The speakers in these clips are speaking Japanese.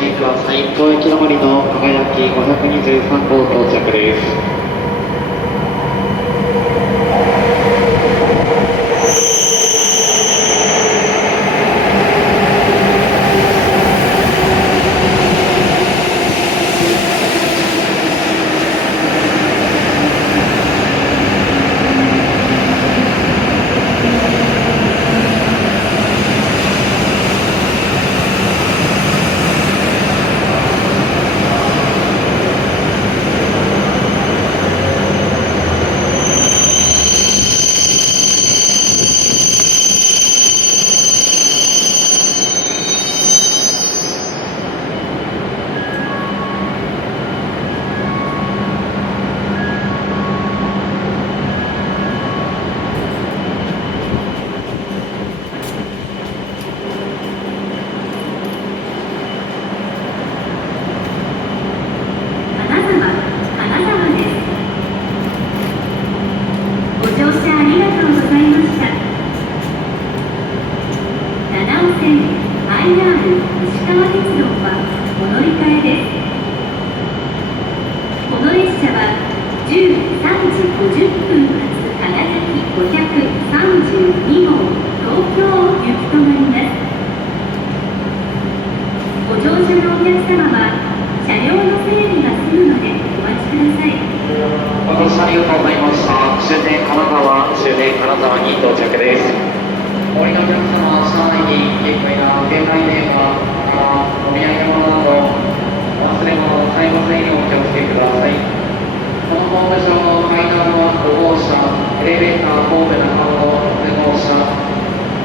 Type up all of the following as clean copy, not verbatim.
しください。当駅止まりの輝き523号到着です。ありがとうございました。終点金沢に到着です。お降りのお客様、車内に携帯や携帯電話、お土産物など忘れ物を買いませんようお気をつけください。このホーム上の階段は5号車、エレベーター神戸中野6号車、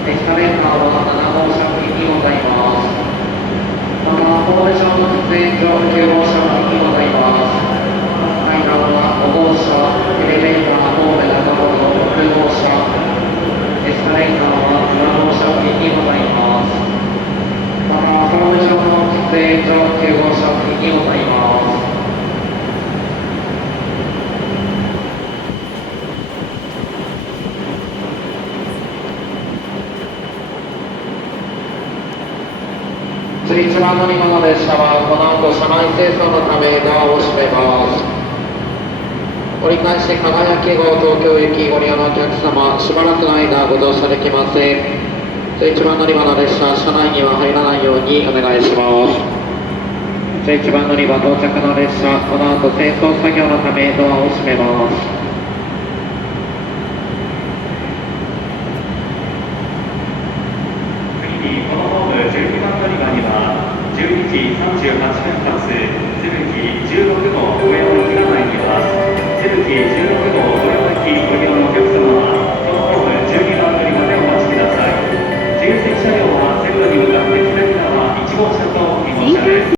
エスカレーターは7号車付近にございます。また、ホーム上の喫煙所9号車付近にございます。階段は5号車、エレベーター神戸中野6号車、エスカレーターは7号車付近にございます。また、ホーム上の喫煙所9号車付近にございます。次1番乗り物列車はこの後車内清掃のためドアを閉めます。折り返し輝き号東京行きご利用のお客様、しばらくの間ご乗車できません。11番乗り場の列車、車内には入らないようにお願いします。11番乗り場到着の列車、この後清掃作業のためドアを閉めます。